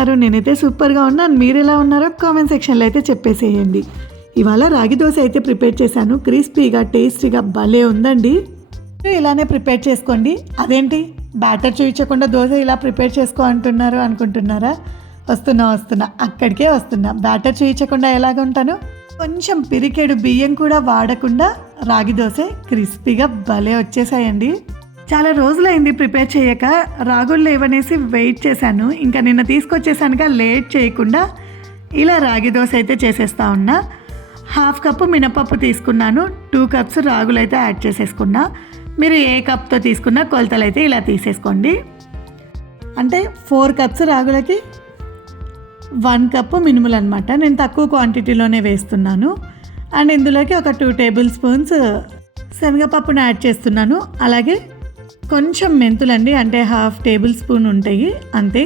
ఉన్నారు? నేనైతే సూపర్గా ఉన్నాను. మీరు ఎలా ఉన్నారో కామెంట్ సెక్షన్లో అయితే చెప్పేసేయండి. ఇవాళ రాగి దోశ అయితే ప్రిపేర్ చేశాను. క్రిస్పీగా టేస్టీగా భలే ఉందండి. ఇలానే ప్రిపేర్ చేసుకోండి. అదేంటి? బ్యాటర్ చూపించకుండా దోశ ఇలా ప్రిపేర్ చేసుకో అంటున్నారు అనుకుంటున్నారా? వస్తున్నా వస్తున్నా. అక్కడికే వస్తున్నా. బ్యాటర్ చూపించకుండా ఎలాగ ఉంటాను? కొంచెం పిరికెడు బియ్యం కూడా వాడకుండా రాగి దోశ క్రిస్పీగా భలే వచ్చేసాయండి. చాలా రోజులైంది ప్రిపేర్ చేయక రాగులు లేవనేసి వెయిట్ చేశాను. ఇంకా నిన్న తీసుకొచ్చేసానుగా లేట్ చేయకుండా ఇలా రాగి దోశ అయితే చేసేస్తా ఉన్నా. హాఫ్ కప్పు మినపప్పు తీసుకున్నాను టూ కప్స్ రాగులు అయితే యాడ్ చేసేసుకున్నా. మీరు ఏ కప్తో తీసుకున్నా కొలతలు అయితే ఇలా తీసేసుకోండి. అంటే ఫోర్ కప్స్ రాగులకి వన్ కప్పు మినుములు అనమాట నేను తక్కువ క్వాంటిటీలోనే వేస్తున్నాను. అండ్ ఇందులోకి ఒక టూ టేబుల్ స్పూన్స్ శనగపప్పును యాడ్ చేస్తున్నాను. అలాగే కొంచెం మెంతులండి అంటే హాఫ్ టేబుల్ స్పూన్ ఉంటాయి అంతే.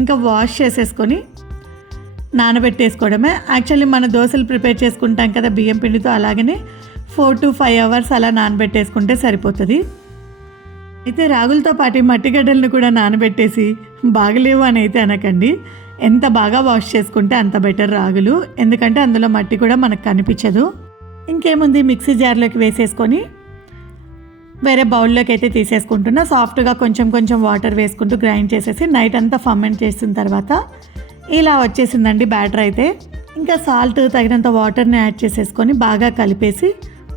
ఇంకా వాష్ చేసేసుకొని నానబెట్టేసుకోవడమే. యాక్చువల్లీ మన దోశలు ప్రిపేర్ చేసుకుంటాం కదా బియ్యం పిండితో అలాగనే ఫోర్ టు ఫైవ్ అవర్స్ అలా నానబెట్టేసుకుంటే సరిపోతుంది. అయితే రాగులతో పాటు మట్టిగడ్డలను కూడా నానబెట్టేసి బాగలేవు అని అయితే అనకండి. ఎంత బాగా వాష్ చేసుకుంటే అంత బెటర్ రాగులు ఎందుకంటే అందులో మట్టి కూడా మనకు కనిపించదు. ఇంకేముంది మిక్సీ జార్లోకి వేసేసుకొని వేరే బౌల్లోకి అయితే తీసేసుకుంటున్నా. సాఫ్ట్గా కొంచెం కొంచెం వాటర్ వేసుకుంటూ గ్రైండ్ చేసేసి నైట్ అంతా ఫర్మెంట్ చేసిన తర్వాత ఇలా వచ్చేసిందండి బ్యాటర్ అయితే. ఇంకా సాల్ట్ తగినంత వాటర్ని యాడ్ చేసేసుకొని బాగా కలిపేసి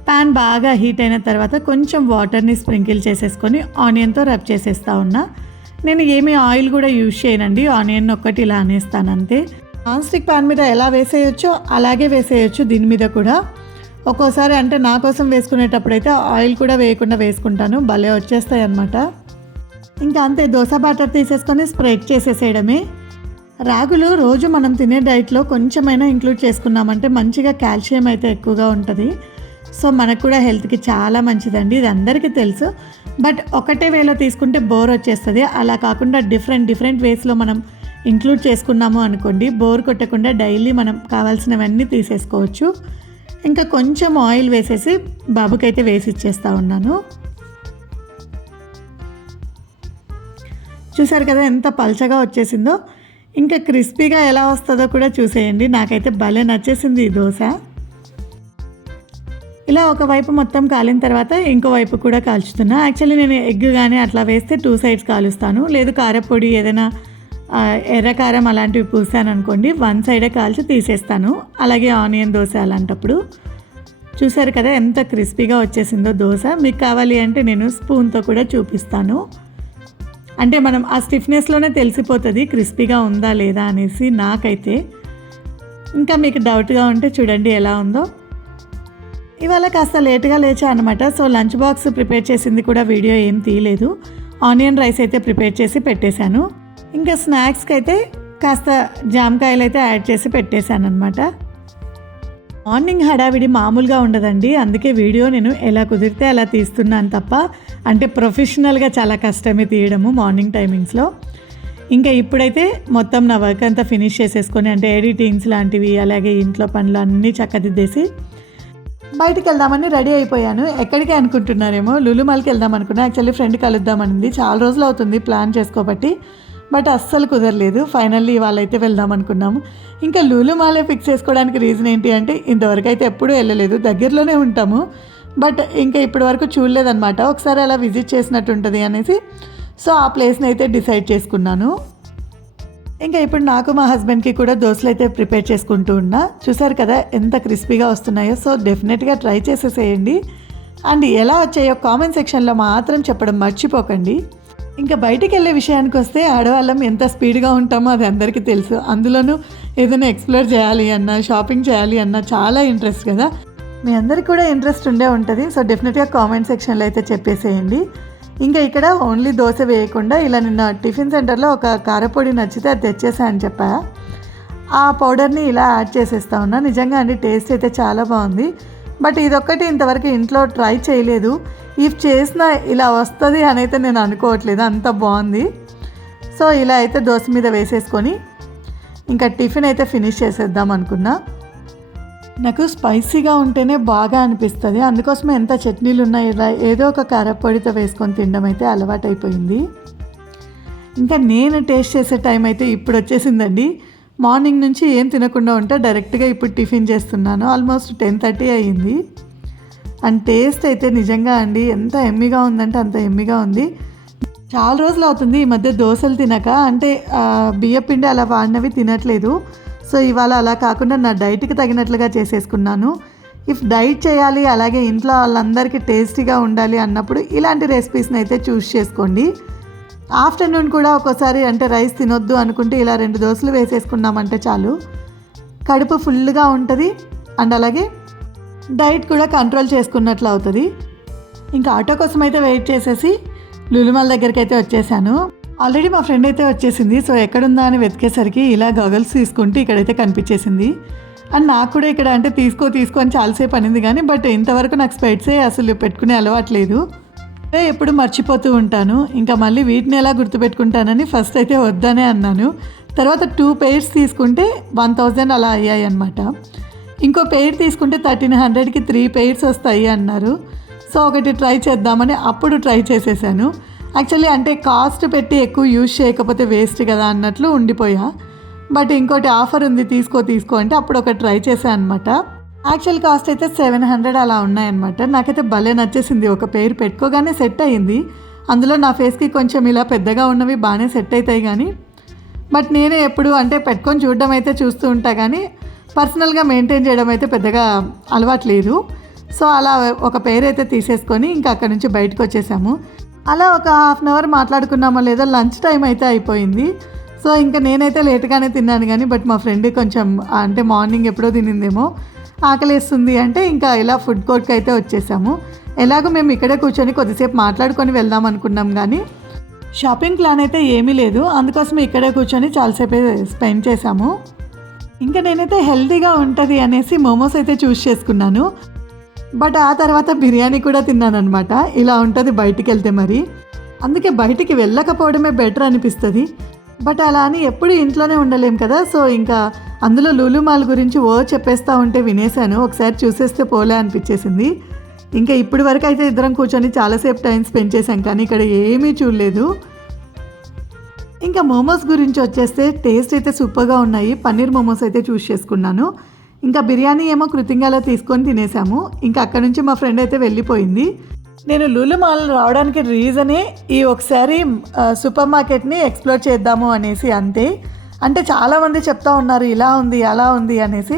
ప్యాన్ బాగా హీట్ అయిన తర్వాత కొంచెం వాటర్ని స్ప్రింకిల్ చేసేసుకొని ఆనియన్తో రబ్ చేసేస్తా ఉన్నా. నేను ఏమి ఆయిల్ కూడా యూజ్ చేయనండి. ఆనియన్ ఒక్కటి ఇలా అనేస్తాను అంతే. నాన్ స్టిక్ ప్యాన్ మీద ఎలా వేసేయచ్చో అలాగే వేసేయచ్చు దీని మీద కూడా. ఒక్కోసారి అంటే నా కోసం వేసుకునేటప్పుడైతే ఆయిల్ కూడా వేయకుండా వేసుకుంటాను. భలే వచ్చేస్తాయి అన్నమాట ఇంకా అంతే దోశ బ్యాటర్ తీసేసుకొని స్ప్రెడ్ చేసేసేయడమే. రాగులు రోజు మనం తినే డైట్లో కొంచెమైనా ఇంక్లూడ్ చేసుకున్నామంటే మంచిగా కాల్షియం అయితే ఎక్కువగా ఉంటుంది. సో మనకు కూడా హెల్త్కి చాలా మంచిదండి. ఇది అందరికీ తెలుసు. బట్ ఒకటే వేలో తీసుకుంటే బోర్ వచ్చేస్తుంది. అలా కాకుండా డిఫరెంట్ డిఫరెంట్ వేస్లో మనం ఇంక్లూడ్ చేసుకున్నాము అనుకోండి బోర్ కొట్టకుండా డైలీ మనం కావాల్సినవన్నీ తీసేసుకోవచ్చు. ఇంకా కొంచెం ఆయిల్ వేసేసి బాబుకైతే వేసి ఇచ్చేస్తూ ఉన్నాను. చూసారు కదా ఎంత పల్చగా వచ్చేసిందో? ఇంకా క్రిస్పీగా ఎలా వస్తుందో కూడా చూసేయండి. నాకైతే భలే నచ్చేసింది ఈ దోశ. ఇలా ఒకవైపు మొత్తం కాలిన తర్వాత ఇంకో వైపు కూడా కాల్చుతున్నా. యాక్చువల్లీ నేను ఎగ్ కానీ అట్లా వేస్తే టూ సైడ్స్ కాలుస్తాను. లేదు కారపొడి ఏదైనా ఎర్రకారం అలాంటివి పూసాను అనుకోండి వన్ సైడే కాల్చి తీసేస్తాను. అలాగే ఆనియన్ దోశ అలాంటప్పుడు. చూసారు కదా ఎంత క్రిస్పీగా వచ్చేసిందో దోశ. మీకు కావాలి అంటే నేను స్పూన్తో కూడా చూపిస్తాను. అంటే మనం ఆ స్టిఫ్నెస్లోనే తెలిసిపోతుంది క్రిస్పీగా ఉందా లేదా అనేసి నాకైతే. ఇంకా మీకు డౌట్గా ఉంటే చూడండి ఎలా ఉందో. ఇవాళ కాస్త లేట్గా లేచా అనమాట సో లంచ్ బాక్స్ ప్రిపేర్ చేసింది కూడా వీడియో ఏం తీయలేదు. ఆనియన్ రైస్ అయితే ప్రిపేర్ చేసి పెట్టేశాను. ఇంకా స్నాక్స్కి అయితే కాస్త జామకాయలు అయితే యాడ్ చేసి పెట్టేశాను అనమాట మార్నింగ్ హడావిడి మామూలుగా ఉండదండి. అందుకే వీడియో నేను ఎలా కుదిరితే అలా తీస్తున్నాను తప్ప అంటే ప్రొఫెషనల్గా చాలా కష్టమే తీయడము మార్నింగ్ టైమింగ్స్లో. ఇంకా ఇప్పుడైతే మొత్తం నా వర్క్ అంతా ఫినిష్ చేసేసుకొని అంటే ఎడిటింగ్స్ లాంటివి అలాగే ఇంట్లో పనులు అన్నీ చక్కదిద్దేసి బయటికి వెళ్దామని రెడీ అయిపోయాను. ఎక్కడికి అనుకుంటున్నారేమో లులుమాల్కి వెళ్దాం అనుకున్నా. యాక్చువల్లీ ఫ్రెండ్ కలుద్దామనింది. చాలా రోజులు అవుతుంది ప్లాన్ చేసుకోబట్టి. బట్ అస్సలు కుదరలేదు. ఫైనల్లీ ఇవాళ అయితే వెళ్దాం అనుకున్నాము. ఇంకా లులుమాలే ఫిక్స్ చేసుకోవడానికి రీజన్ ఏంటి అంటే ఇంతవరకు అయితే ఎప్పుడూ వెళ్ళలేదు. దగ్గరలోనే ఉంటాము. బట్ ఇంకా ఇప్పటి వరకు చూడలేదన్నమాట. ఒకసారి అలా విజిట్ చేసినట్టు ఉంటుంది అనేసి. సో ఆ ప్లేస్ని అయితే డిసైడ్ చేసుకున్నాను. ఇంకా ఇప్పుడు నాకు మా హస్బెండ్కి కూడా దోశలు అయితే ప్రిపేర్ చేసుకుంటూ ఉన్నా. చూసారు కదా ఎంత క్రిస్పీగా వస్తున్నాయో. సో డెఫినెట్గా ట్రై చేసేసేయండి. అండ్ ఎలా వచ్చాయో కామెంట్ సెక్షన్లో మాత్రం చెప్పడం మర్చిపోకండి. ఇంకా బయటికి వెళ్ళే విషయానికి వస్తే ఆడవాళ్ళం ఎంత స్పీడ్గా ఉంటామో అది అందరికీ తెలుసు. అందులోనూ ఏదైనా ఎక్స్ప్లోర్ చేయాలి అన్నా షాపింగ్ చేయాలి అన్నా చాలా ఇంట్రెస్ట్ కదా. మీ అందరికి కూడా ఇంట్రెస్ట్ ఉండే ఉంటుంది. సో డెఫినెట్గా కామెంట్ సెక్షన్లో అయితే చెప్పేసేయండి. ఇంకా ఇక్కడ ఓన్లీ దోశ వేయకుండా ఇలా నిన్న టిఫిన్ సెంటర్లో ఒక కారపొడి నచ్చితే అది తెచ్చేసా అని చెప్పా. ఆ పౌడర్ని ఇలా యాడ్ చేసేస్తా ఉన్నా. నిజంగా అండి టేస్ట్ అయితే చాలా బాగుంది. బట్ ఇదొక్కటి ఇంతవరకు ఇంట్లో ట్రై చేయలేదు. ఇఫ్ చేసిన ఇలా వస్తుంది అని అయితే నేను అనుకోవట్లేదు అంత బాగుంది. సో ఇలా అయితే దోశ మీద వేసేసుకొని ఇంకా టిఫిన్ అయితే ఫినిష్ చేసేద్దాం అనుకున్నా. నాకు స్పైసీగా ఉంటేనే బాగా అనిపిస్తుంది అందుకోసమే ఎంత చట్నీలు ఉన్నాయి ఇలా ఏదో ఒక కారపొడితో వేసుకొని తినడం అయితే అలవాటైపోయింది. ఇంకా నేను టేస్ట్ చేసే టైం అయితే ఇప్పుడు వచ్చేసిందండి. మార్నింగ్ నుంచి ఏం తినకుండా ఉంటే డైరెక్ట్గా ఇప్పుడు టిఫిన్ చేస్తున్నాను ఆల్మోస్ట్ టెన్ థర్టీ అయ్యింది. అండ్ టేస్ట్ అయితే నిజంగా అండి ఎంత ఎమ్మిగా ఉందంటే అంత ఎమ్మిగా ఉంది. చాలా రోజులు అవుతుంది ఈ మధ్య దోశలు తినక అంటే బియ్యపిండి అలా వాడినవి తినట్లేదు. సో ఇవాళ అలా కాకుండా నా డైట్కి తగినట్లుగా చేసేసుకున్నాను. ఇఫ్ డైట్ చేయాలి అలాగే ఇంట్లో వాళ్ళందరికీ టేస్టీగా ఉండాలి అన్నప్పుడు ఇలాంటి రెసిపీస్ని అయితే చూస్ చేసుకోండి. ఆఫ్టర్నూన్ కూడా ఒక్కోసారి అంటే రైస్ తినొద్దు అనుకుంటే ఇలా రెండు దోశలు వేసేసుకున్నామంటే చాలు. కడుపు ఫుల్గా ఉంటుంది అండ్ అలాగే డైట్ కూడా కంట్రోల్ చేసుకున్నట్లు అవుతుంది. ఇంకా ఆటో కోసం అయితే వెయిట్ చేసేసి లులుమాల్ దగ్గరికి అయితే వచ్చేసాను. ఆల్రెడీ మా ఫ్రెండ్ అయితే వచ్చేసింది. సో ఎక్కడుందా అని వెతికేసరికి ఇలా గగల్స్ తీసుకుంటూ ఇక్కడైతే కనిపించేసింది. అండ్ నాకు కూడా ఇక్కడ అంటే తీసుకో తీసుకో అని చాలాసేపు అనింది కానీ బట్ ఇంతవరకు నాకు స్పెట్సే అసలు పెట్టుకునే అలవాట్లేదు ఎప్పుడు మర్చిపోతూ ఉంటాను. ఇంకా మళ్ళీ వీటిని ఎలా గుర్తుపెట్టుకుంటానని ఫస్ట్ అయితే వద్దనే అన్నాను. తర్వాత టూ పెయిర్స్ తీసుకుంటే వన్ థౌజండ్ అలా అయ్యాయి అనమాట ఇంకో పెయిర్ తీసుకుంటే థర్టీన్ హండ్రెడ్కి త్రీ పెయిర్స్ వస్తాయి అన్నారు. సో ఒకటి ట్రై చేద్దామని అప్పుడు ట్రై చేసేసాను. యాక్చువల్లీ అంటే కాస్ట్ పెట్టి ఎక్కువ యూజ్ చేయకపోతే వేస్ట్ కదా అన్నట్లు ఉండిపోయా. బట్ ఇంకోటి ఆఫర్ ఉంది తీసుకో తీసుకో అంటే అప్పుడు ఒకటి ట్రై చేశాను అనమాట యాక్చువల్ కాస్ట్ అయితే సెవెన్ హండ్రెడ్ అలా ఉన్నాయన్నమాట. నాకైతే భలే నచ్చేసింది ఒక పేరు పెట్టుకోగానే సెట్ అయ్యింది. అందులో నా ఫేస్కి కొంచెం ఇలా పెద్దగా ఉన్నవి బాగానే సెట్ అవుతాయి కానీ. బట్ నేను ఎప్పుడు అంటే పెట్టుకొని చూడడం అయితే చూస్తూ ఉంటా కానీ పర్సనల్గా మెయింటైన్ చేయడం అయితే పెద్దగా అలవాటు లేదు. సో అలా ఒక పేరు అయితే తీసేసుకొని ఇంకా అక్కడ నుంచి బయటకు వచ్చేసాము. అలా ఒక హాఫ్ అన్ అవర్ మాట్లాడుకున్నామో లేదో లంచ్ టైం అయితే అయిపోయింది. సో ఇంకా నేనైతే లేట్గానే తిన్నాను కానీ బట్ మా ఫ్రెండ్ కొంచెం అంటే మార్నింగ్ ఎప్పుడో తినిందేమో ఆకలేస్తుంది అంటే ఇంకా ఇలా ఫుడ్ కోర్ట్కి అయితే వచ్చేసాము. ఎలాగో మేము ఇక్కడే కూర్చొని కొద్దిసేపు మాట్లాడుకొని వెళ్దాం అనుకున్నాం కానీ షాపింగ్ ప్లాన్ అయితే ఏమీ లేదు. అందుకోసం ఇక్కడే కూర్చొని చాలాసేపు స్పెండ్ చేశాము. ఇంకా నేనైతే హెల్తీగా ఉంటుంది అనేసి మోమోస్ అయితే చూస్ చేసుకున్నాను. బట్ ఆ తర్వాత బిర్యానీ కూడా తిన్నాను అనమాట ఇలా ఉంటుంది బయటికి వెళ్తే మరి. అందుకే బయటికి వెళ్ళకపోవడమే బెటర్ అనిపిస్తుంది. బట్ అలా అని ఎప్పుడు ఇంట్లోనే ఉండలేం కదా. సో ఇంకా అందులో లూలుమాల్ గురించి ఓ చెప్పేస్తా ఉంటే వినేశాను. ఒకసారి చూసేస్తే పోలే అనిపించేసింది. ఇంకా ఇప్పటి వరకు అయితే ఇద్దరం కూర్చొని చాలాసేపు టైం స్పెండ్ చేశాం కానీ ఇక్కడ ఏమీ చూడలేదు. ఇంకా మోమోస్ గురించి వచ్చేస్తే టేస్ట్ అయితే సూపర్గా ఉన్నాయి. పన్నీర్ మోమోస్ అయితే చూస్ చేసుకున్నాను. ఇంకా బిర్యానీ ఏమో కృతింగాలో తీసుకొని తినేసాము. ఇంకా అక్కడ నుంచి మా ఫ్రెండ్ అయితే వెళ్ళిపోయింది. నేను లూలు మాల్ రావడానికి రీజనే ఈ ఒకసారి సూపర్ మార్కెట్ని ఎక్స్ప్లోర్ చేద్దాము అనేసి అంతే. అంటే చాలామంది చెప్తా ఉన్నారు ఇలా ఉంది అలా ఉంది అనేసి.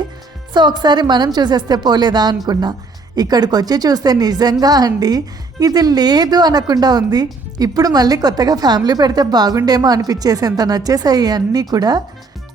సో ఒకసారి మనం చూసేస్తే పోలేదా అనుకున్నా. ఇక్కడికి వచ్చి చూస్తే నిజంగా అండి ఇది లేదు అనకుండా ఉంది. ఇప్పుడు మళ్ళీ కొత్తగా ఫ్యామిలీ పెడితే బాగుండేమో అనిపించేసేంత నచ్చేసాయి అన్నీ కూడా.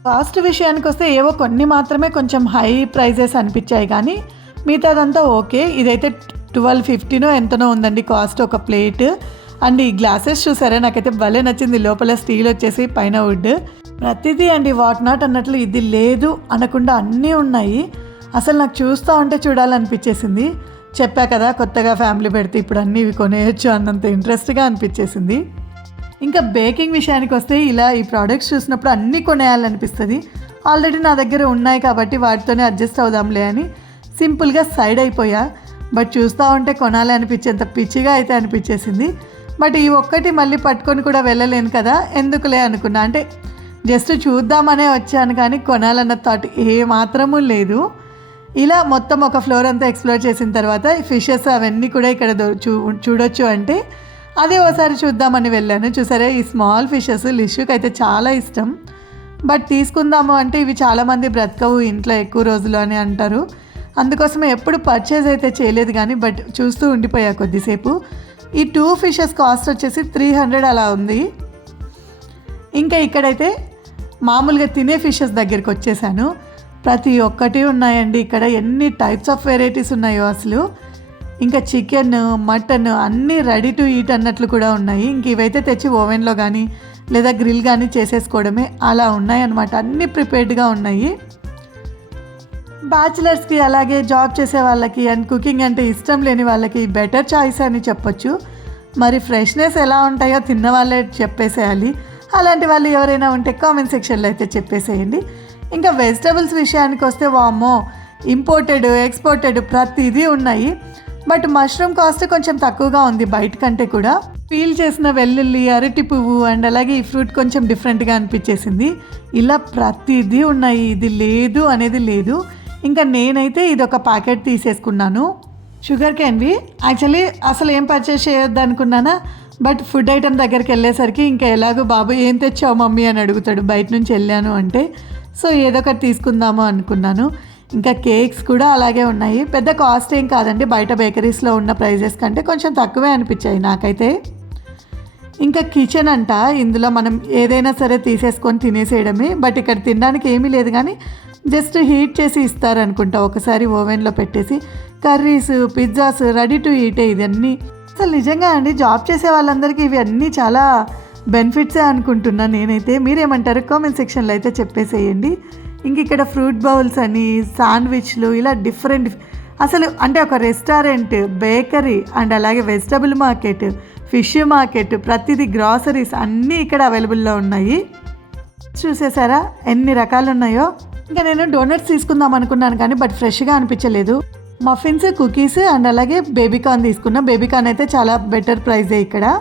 కాస్ట్ విషయానికి వస్తే ఏవో కొన్ని మాత్రమే కొంచెం హై ప్రైజెస్ అనిపించాయి కానీ మిగతాదంతా ఓకే. ఇదైతే ట్వెల్వ్ ఫిఫ్టీనో ఎంతనో ఉందండి కాస్ట్ ఒక ప్లేట్. అండ్ ఈ గ్లాసెస్ చూసారా? నాకైతే భలే నచ్చింది. లోపల స్టీల్ వచ్చేసి పైన వుడ్. ప్రతిదీ అండి వాట్ నాట్ అన్నట్లు ఇది లేదు అనకుండా అన్నీ ఉన్నాయి. అసలు నాకు చూస్తూ ఉంటే చూడాలనిపించేసింది. చెప్పా కదా కొత్తగా ఫ్యామిలీ పెడితే ఇప్పుడు అన్నీ ఇవి కొనేయచ్చు అన్నంత ఇంట్రెస్ట్గా అనిపించేసింది. ఇంకా బేకింగ్ విషయానికి వస్తే ఇలా ఈ ప్రోడక్ట్స్ చూసినప్పుడు అన్నీ కొనేయాలనిపిస్తుంది. ఆల్రెడీ నా దగ్గర ఉన్నాయి కాబట్టి వాటితోనే అడ్జస్ట్ అవుదాంలే అని సింపుల్గా సైడ్ అయిపోయా. బట్ చూస్తూ ఉంటే కొనాలి అనిపించేంత పిచ్చిగా అయితే అనిపించేసింది. బట్ ఈ ఒక్కటి మళ్ళీ పట్టుకొని కూడా వెళ్ళలేను కదా ఎందుకులే అనుకున్నా. అంటే జస్ట్ చూద్దామనే వచ్చాను కానీ కొనాలన్న థాట్ ఏ మాత్రము లేదు. ఇలా మొత్తం ఒక ఫ్లోర్ అంతా ఎక్స్ప్లోర్ చేసిన తర్వాత ఈ ఫిషెస్ అవన్నీ కూడా ఇక్కడ చూ చూడొచ్చు అంటే అదే ఒకసారి చూద్దామని వెళ్ళాను. చూసారా ఈ స్మాల్ ఫిషెస్ లిష్యూకి అయితే చాలా ఇష్టం. బట్ తీసుకుందాము అంటే ఇవి చాలామంది బ్రతకవు ఇంట్లో ఎక్కువ రోజులు అని అంటారు. అందుకోసం ఎప్పుడు పర్చేజ్ అయితే చేయలేదు కానీ బట్ చూస్తూ ఉండిపోయా కొద్దిసేపు. ఈ టూ ఫిషెస్ కాస్ట్ వచ్చేసి త్రీ హండ్రెడ్ అలా ఉంది. ఇంకా ఇక్కడైతే మామూలుగా తినే ఫిషెస్ దగ్గరికి వచ్చేసాను. ప్రతి ఒక్కటి ఉన్నాయండి. ఇక్కడ ఎన్ని టైప్స్ ఆఫ్ వెరైటీస్ ఉన్నాయో అసలు. ఇంకా చికెన్ మటన్ అన్నీ రెడీ టు ఈట్ అన్నట్లు కూడా ఉన్నాయి. ఇంక ఇవైతే తెచ్చి ఓవెన్లో కానీ లేదా గ్రిల్ కానీ చేసేసుకోవడమే అలా ఉన్నాయి అన్నమాట అన్నీ ప్రిపేర్డ్గా ఉన్నాయి. బ్యాచిలర్స్కి అలాగే జాబ్ చేసే వాళ్ళకి అండ్ కుకింగ్ అంటే ఇష్టం లేని వాళ్ళకి బెటర్ చాయిస్ అని చెప్పొచ్చు. మరి ఫ్రెష్నెస్ ఎలా ఉంటాయో తిన్న వాళ్ళే చెప్పేసేయాలి. అలాంటి వాళ్ళు ఎవరైనా ఉంటే కామెంట్ సెక్షన్లో అయితే చెప్పేసేయండి. ఇంకా వెజిటబుల్స్ విషయానికి వస్తే వామ్మో ఇంపోర్టెడ్ ఎక్స్పోర్టెడ్ ప్రతిదీ ఉన్నాయి. బట్ మష్రూమ్ కాస్ట్ కొంచెం తక్కువగా ఉంది బయట కంటే కూడా. పీల్ చేసిన వెల్లుల్లి అరటి పువ్వు అండ్ అలాగే ఈ ఫ్రూట్ కొంచెం డిఫరెంట్గా అనిపించేసింది. ఇలా ప్రతిదీ ఉన్నాయి. ఇది లేదు అనేది లేదు. ఇంకా నేనైతే ఇది ఒక ప్యాకెట్ తీసేసుకున్నాను. షుగర్ క్యాన్వి యాక్చువల్లీ అసలు ఏం పర్చేస్ చేయొద్దు అనుకున్నానా? బట్ ఫుడ్ ఐటమ్ దగ్గరికి వెళ్ళేసరికి ఇంకా ఎలాగో బాబు ఏం తెచ్చావు మమ్మీ? అని అడుగుతాడు. బయట నుంచి వెళ్ళాను అంటే సో ఏదో ఒకటి తీసుకుందాము అనుకున్నాను. ఇంకా కేక్స్ కూడా అలాగే ఉన్నాయి. పెద్ద కాస్ట్ ఏం కాదండి. బయట బేకరీస్లో ఉన్న ప్రైజెస్ కంటే కొంచెం తక్కువే అనిపించాయి నాకైతే. ఇంకా కిచెన్ అంట. ఇందులో మనం ఏదైనా సరే తీసేసుకొని తినేసేయడమే. బట్ ఇక్కడ తినడానికి ఏమీ లేదు కానీ జస్ట్ హీట్ చేసి ఇస్తారనుకుంటా. ఒకసారి ఓవెన్లో పెట్టేసి curries pizzas ready to eat ఇవన్నీ అసలు నిజంగా అండి జాబ్ చేసే వాళ్ళందరికీ ఇవి అన్నీ చాలా బెనిఫిట్సే అనుకుంటున్నా నేనైతే. మీరేమంటారు? కామెంట్ సెక్షన్లో అయితే చెప్పేసేయండి. ఇంక ఇక్కడ ఫ్రూట్ బౌల్స్ అని శాండ్విచ్లు ఇలా డిఫరెంట్ అసలు అంటే ఒక రెస్టారెంట్ బేకరీ అండ్ అలాగే వెజిటబుల్ మార్కెట్ ఫిష్ మార్కెట్ ప్రతిదీ గ్రాసరీస్ అన్నీ ఇక్కడ అవైలబుల్లో ఉన్నాయి. చూసేసారా? ఎన్ని రకాలు ఉన్నాయో? ఇంకా నేను డోనట్స్ తీసుకుందాం అనుకున్నాను కానీ బట్ ఫ్రెష్గా అనిపించలేదు. మఫిన్స్ కుకీస్ అండ్ అలాగే బేబీకాన్ తీసుకున్నా. బేబీకాన్ అయితే చాలా బెటర్ ప్రైజే ఇక్కడ.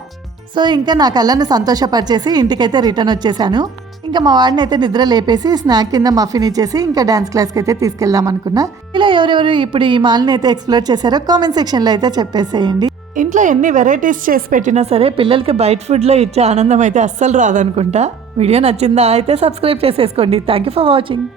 సో ఇంకా నా కళ్ళను సంతోషపరిచేసి ఇంటికైతే రిటర్న్ వచ్చేసాను. ఇంకా మా వాడిని అయితే నిద్ర లేపేసి స్నాక్ కింద మఫిన్ ఇచ్చేసి ఇంకా డ్యాన్స్ క్లాస్కి అయితే తీసుకెళ్దాం అనుకున్నా. ఇలా ఎవరెవరు ఇప్పుడు ఈ మాల్ని అయితే ఎక్స్ప్లోర్ చేశారో కామెంట్ సెక్షన్లో అయితే చెప్పేసేయండి. ఇంట్లో ఎన్ని వెరైటీస్ చేసి పెట్టినా సరే పిల్లలకి బయట ఫుడ్లో ఇచ్చే ఆనందం అయితే అస్సలు రాదనుకుంటా. వీడియో నచ్చిందా అయితే సబ్స్క్రైబ్ చేసేసుకోండి. Thank you for watching